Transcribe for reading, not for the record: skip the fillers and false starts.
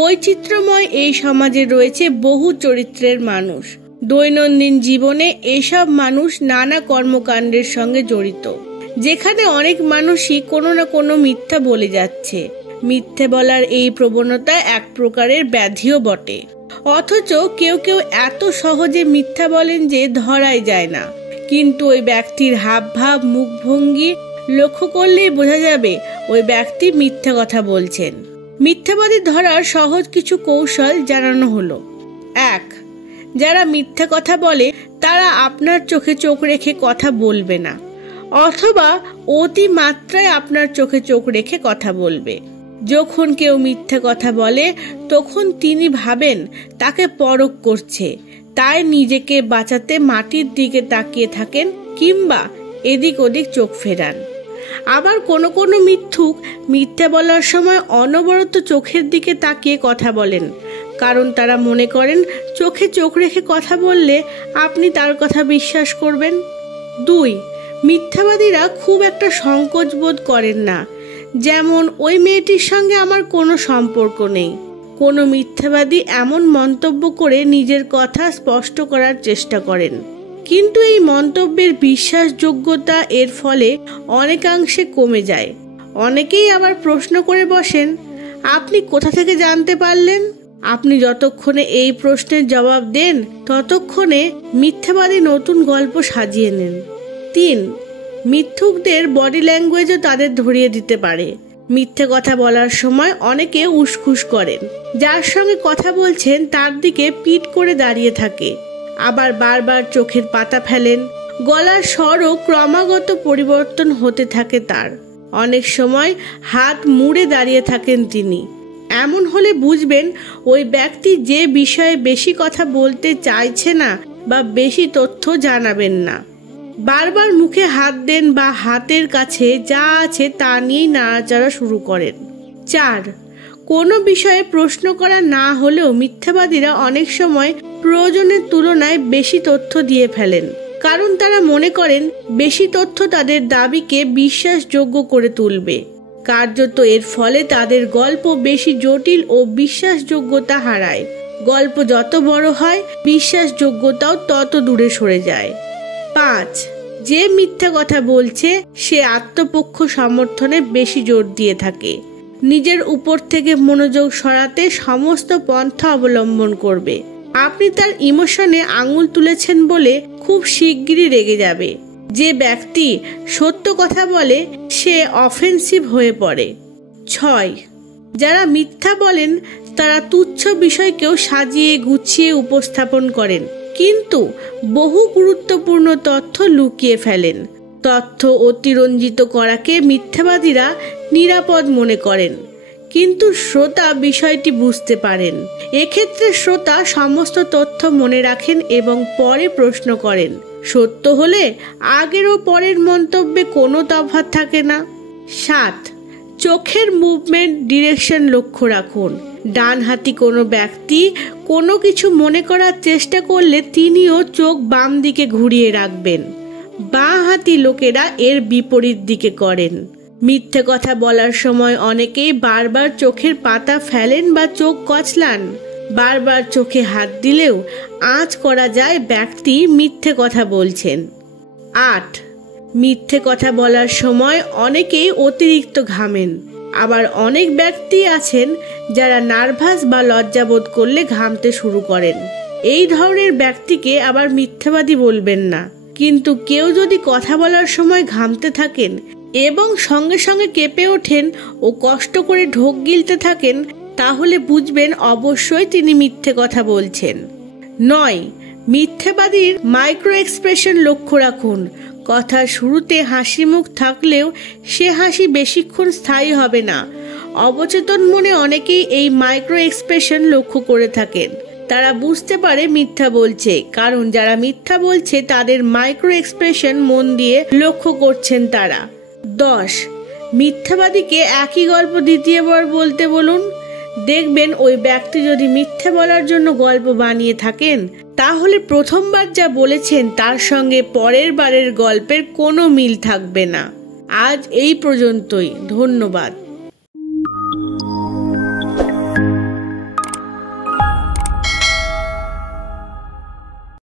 বৈচিত্র্যময় এই সমাজে রয়েছে বহু চরিত্রের মানুষ। দৈনন্দিন জীবনে এসব মানুষ নানা কর্মকাণ্ডের সঙ্গে জড়িত, যেখানে অনেক মানুষই কোনো না কোনো মিথ্যা বলে যাচ্ছে। মিথ্যে বলার এই প্রবণতা এক প্রকারের ব্যাধিও বটে। অথচ কেউ কেউ এত সহজে মিথ্যা বলেন যে ধরাই যায় না, কিন্তু ওই ব্যক্তির হাবভাব, মুখভঙ্গি লক্ষ্য করলেই বোঝা যাবে ওই ব্যক্তি মিথ্যা কথা বলছেন। মিথ্যাবাদী ধরার সহজ কিছু কৌশল জানানো হলো। 1. যারা মিথ্যা কথা বলে তারা আপনার চোখে চোখ রেখে কথা বলবে না, অথবা অতি মাত্রায় আপনার চোখে চোখ রেখে কথা বলবে। যখন কেউ মিথ্যা কথা বলে তখন তিনি ভাবেন তাকে পরখ করছে, তাই নিজেকে বাঁচাতে মাটির দিকে তাকিয়ে থাকেন কিংবা এদিক ওদিক চোখ ফেরান। আবার কোনো কোনো মিথ্যুক মিথ্যা বলার সময় অনবরত চোখের দিকে তাকিয়ে কথা বলেন, কারণ তারা মনে করেন চোখে চোখ রেখে কথা বললে আপনি তার কথা বিশ্বাস করবেন। 2. মিথ্যাবাদীরা খুব একটা সংকোচ বোধ করেন না, যেমন ওই মেয়েটির সঙ্গে আমার কোনো সম্পর্ক নেই। কোনো মিথ্যাবাদী এমন মন্তব্য করে নিজের কথা স্পষ্ট করার চেষ্টা করেন, কিন্তু এই মন্তব্যের বিশ্বাসযোগ্যতা এর ফলে অনেকাংশে কমে যায়। অনেকেই আবার প্রশ্ন করে বসেন, আপনি কোথা থেকে জানতে পারলেন? আপনি যতক্ষণে এই প্রশ্নের জবাব দেন ততক্ষণে মিথ্যাবাদী নতুন গল্প সাজিয়ে নেন। 3. মিথ্যুকদের বডি ল্যাঙ্গুয়েজও তাদের ধরিয়ে দিতে পারে। মিথ্যে কথা বলার সময় অনেকে উসখুস করেন, যার সঙ্গে কথা বলছেন তার দিকে পিঠ করে দাঁড়িয়ে থাকে, আবার বারবার চোখের পাতা ফেলেন। গলার স্বরও ক্রমাগত পরিবর্তন হতে থাকে তার। অনেক সময় হাত মুড়ে দাঁড়িয়ে থাকেন তিনি। এমন হলে বুঝবেন ওই ব্যক্তি যে বিষয়ে বেশি কথা বলতে চাইছে না বা বেশি তথ্য জানাবেন না। বারবার মুখে হাত দেন বা হাতের কাছে যা আছে তা নিয়েই নাড়াচাড়া শুরু করেন। 4. কোনো বিষয়ে প্রশ্ন করা না হলেও মিথ্যাবাদীরা অনেক সময় প্রয়োজনের তুলনায় বেশি তথ্য দিয়ে ফেলেন, কারণ তারা মনে করেন বেশি তথ্য তাদের দাবিকে বিশ্বাসযোগ্য করে তুলবে। কার্যত এর ফলে তাদের গল্প বেশি জটিল ও বিশ্বাসযোগ্যতা হারায়। গল্প যত বড় হয় বিশ্বাসযোগ্যতাও তত দূরে সরে যায়। 5. যে মিথ্যা কথা বলছে সে আত্মপক্ষ সমর্থনে বেশি জোর দিয়ে থাকে। নিজের উপর থেকে মনোযোগ সরাতে সমস্ত পন্থা অবলম্বন করবে। আপনি তার ইমোশনে আঙুল তুলেছেন বলে খুব শিগগিরই রেগে যাবে। যে ব্যক্তি সত্য কথা বলে সে অফেন্সিভ হয়ে পড়ে। 6. যারা মিথ্যা বলেন তারা তুচ্ছ বিষয়কেও সাজিয়ে গুছিয়ে উপস্থাপন করেন, কিন্তু বহু গুরুত্বপূর্ণ তথ্য লুকিয়ে ফেলেন। তথ্য অতিরঞ্জিত করাকে মিথ্যাবাদীরা নিরাপদ মনে করেন, কিন্তু শ্রোতা বিষয়টি বুঝতে পারেন। এক্ষেত্রে শ্রোতা সমস্ত তথ্য মনে রাখেন এবং পরে প্রশ্ন করেন। সত্য হলে আগের ও পরের মন্তব্যে কোনো তফাৎ থাকে না। 7. চোখের মুভমেন্ট ডিরেকশন লক্ষ্য রাখুন। ডানহাতি কোনো ব্যক্তি কোনো কিছু মনে করার চেষ্টা করলে তিনিও চোখ বাম দিকে ঘুরিয়ে রাখবেন। বাঁ হাতি লোকেরা এর বিপরীত দিকে করেন। মিথ্যে কথা বলার সময় অনেকেই বারবার চোখের পাতা ফেলেন বা চোখ কচলান। বারবার চোখে হাত দিলেও আঁচ করা যায় ব্যক্তি মিথ্যে কথা বলছেন। 8. মিথ্যে কথা বলার সময় অনেকেই অতিরিক্ত ঘামেন। আবার অনেক ব্যক্তি আছেন যারা নার্ভাস বা লজ্জাবোধ করলে ঘামতে শুরু করেন। এই ধরনের ব্যক্তিকে আবার মিথ্যাবাদী বলবেন না, কিন্তু কেউ যদি কথা বলার সময় ঘামতে থাকেন এবং সঙ্গে সঙ্গে কেঁপে ওঠেন ও কষ্ট করে ঢোক গিলতে থাকেন, তাহলে বুঝবেন অবশ্যই তিনি মিথ্যে কথা বলছেন। 9. মিথ্যাবাদীর মাইক্রো এক্সপ্রেশন লক্ষ্য রাখুন। কথার শুরুতে হাসি মুখ থাকলেও সে হাসি বেশিক্ষণ স্থায়ী হবে না। অবচেতন মনে অনেকেই এই মাইক্রো এক্সপ্রেশন লক্ষ্য করে থাকেন। তারা বুঝতে পারে মিথ্যা বলছে, কারণ যারা মিথ্যা বলছে তাদের মাইক্রো এক্সপ্রেশন মন দিয়ে লক্ষ্য করছেন তারা। 10. মিথ্যাবাদীকে একই গল্প দ্বিতীয়বার বলতে বলুন। দেখবেন ওই ব্যক্তি যদি মিথ্যে বলার জন্য গল্প বানিয়ে থাকেন, তাহলে প্রথমবার যা বলেছেন তার সঙ্গে পরের বারের গল্পের কোনো মিল থাকবে না। আজ এই পর্যন্তই। ধন্যবাদ।